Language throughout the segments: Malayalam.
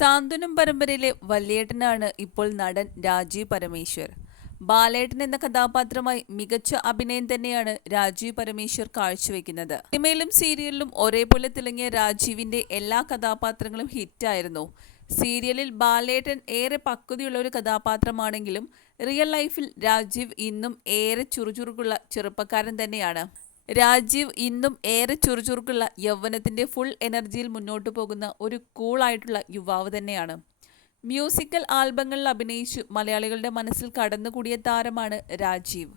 സാന്ത്വനം പരമ്പരയിലെ വല്യേട്ടനാണ് ഇപ്പോൾ നടൻ രാജീവ് പരമേശ്വർ. ബാലേട്ടൻ എന്ന കഥാപാത്രമായി മികച്ച അഭിനയം തന്നെയാണ് രാജീവ് പരമേശ്വർ കാഴ്ചവെക്കുന്നത്. സിനിമയിലും സീരിയലിലും ഒരേപോലെ തിളങ്ങിയ രാജീവിന്റെ എല്ലാ കഥാപാത്രങ്ങളും ഹിറ്റായിരുന്നു. സീരിയലിൽ ബാലേട്ടൻ ഏറെ പക്വതയുള്ള ഒരു കഥാപാത്രമാണെങ്കിലും റിയൽ ലൈഫിൽ രാജീവ് ഇന്നും ഏറെ ചുറുചുറുക്കുള്ള ചെറുപ്പക്കാരൻ തന്നെയാണ്. രാജീവ് ഇന്നും ഏറെ ചുറുചുറുക്കുള്ള യൗവനത്തിന്റെ ഫുൾ എനർജിയിൽ മുന്നോട്ട് പോകുന്ന ഒരു കൂളായിട്ടുള്ള യുവാവ് തന്നെയാണ്. മ്യൂസിക്കൽ ആൽബങ്ങളിൽ അഭിനയിച്ച് മലയാളികളുടെ മനസ്സിൽ കടന്നുകൂടിയ താരമാണ് രാജീവ്.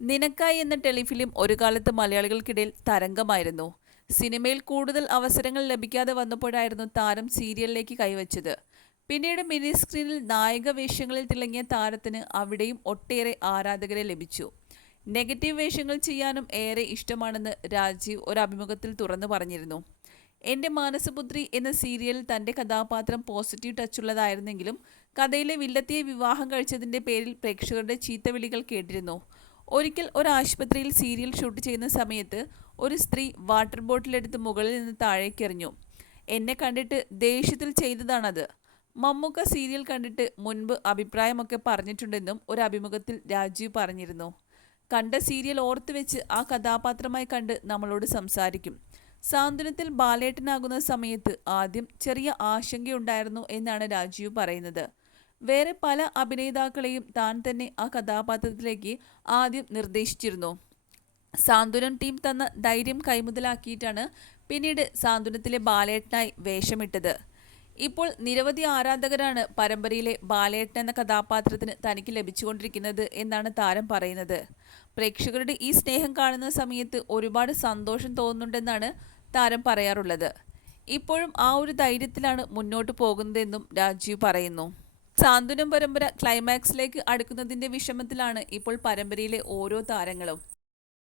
നിനക്കായി എന്ന ടെലിഫിലിം ഒരു കാലത്ത് മലയാളികൾക്കിടയിൽ തരംഗമായിരുന്നു. സിനിമയിൽ കൂടുതൽ അവസരങ്ങൾ ലഭിക്കാതെ വന്നപ്പോഴായിരുന്നു താരം സീരിയലിലേക്ക് കൈവച്ചത്. പിന്നീട് മിനി സ്ക്രീനിൽ നായക വേഷങ്ങളിൽ തിളങ്ങിയ താരത്തിന് അവിടെയും ഒട്ടേറെ ആരാധകരെ ലഭിച്ചു. നെഗറ്റീവ് വേഷങ്ങൾ ചെയ്യാനും ഏറെ ഇഷ്ടമാണെന്ന് രാജീവ് ഒരു അഭിമുഖത്തിൽ തുറന്നു പറഞ്ഞിരുന്നു. എന്റെ മാനസപുത്രി എന്ന സീരിയലിൽ തന്റെ കഥാപാത്രം പോസിറ്റീവ് ടച്ചുള്ളതായിരുന്നെങ്കിലും കഥയിലെ വില്ലത്തിയെ വിവാഹം കഴിച്ചതിന്റെ പേരിൽ പ്രേക്ഷകരുടെ ചീത്തവിളികൾ കേട്ടിരുന്നു. ഒരിക്കൽ ഒരു ആശുപത്രിയിൽ സീരിയൽ ഷൂട്ട് ചെയ്യുന്ന സമയത്ത് ഒരു സ്ത്രീ വാട്ടർ ബോട്ടിലെടുത്ത് മുകളിൽ നിന്ന് താഴേക്കെറിഞ്ഞു എന്നെ കണ്ടിട്ട് ദേഷ്യത്തിൽ ചെയ്തതാണത്. മമ്മൂക്ക സീരിയൽ കണ്ടിട്ട് മുൻപ് അഭിപ്രായമൊക്കെ പറഞ്ഞിട്ടുണ്ടെന്നും ഒരു അഭിമുഖത്തിൽ രാജീവ് പറഞ്ഞിരുന്നു. കണ്ട സീരിയൽ ഓർത്തു വെച്ച് ആ കഥാപാത്രമായി കണ്ട് നമ്മളോട് സംസാരിക്കും. സാന്ത്വനത്തിൽ ബാലേട്ടനാകുന്ന സമയത്ത് ആദ്യം ചെറിയ ആശങ്കയുണ്ടായിരുന്നു എന്നാണ് രാജീവ് പറയുന്നത്. വേറെ പല അഭിനേതാക്കളെയും താൻ തന്നെ ആ കഥാപാത്രത്തിലേക്ക് ആദ്യം നിർദ്ദേശിച്ചിരുന്നു. സാന്ത്വനം ടീം തന്ന ധൈര്യം കൈമുതലാക്കിയിട്ടാണ് പിന്നീട് സാന്ത്വനത്തിലെ ബാലേട്ടനായി വേഷമിട്ടത്. ഇപ്പോൾ നിരവധി ആരാധകരാണ് പരമ്പരയിലെ ബാലേട്ടൻ എന്ന കഥാപാത്രത്തിന് തനിക്ക് ലഭിച്ചുകൊണ്ടിരിക്കുന്നത് എന്നാണ് താരം പറയുന്നത്. പ്രേക്ഷകരുടെ ഈ സ്നേഹം കാണുന്ന സമയത്ത് ഒരുപാട് സന്തോഷം തോന്നുന്നുണ്ടെന്നാണ് താരം പറയാറുള്ളത്. ഇപ്പോഴും ആ ഒരു ധൈര്യത്തിലാണ് മുന്നോട്ട് പോകുന്നതെന്നും രാജീവ് പറയുന്നു. സാന്ത്വനം പരമ്പര ക്ലൈമാക്സിലേക്ക് അടുക്കുന്നതിന്റെ വിഷമത്തിലാണ് ഇപ്പോൾ പരമ്പരയിലെ ഓരോ താരങ്ങളും.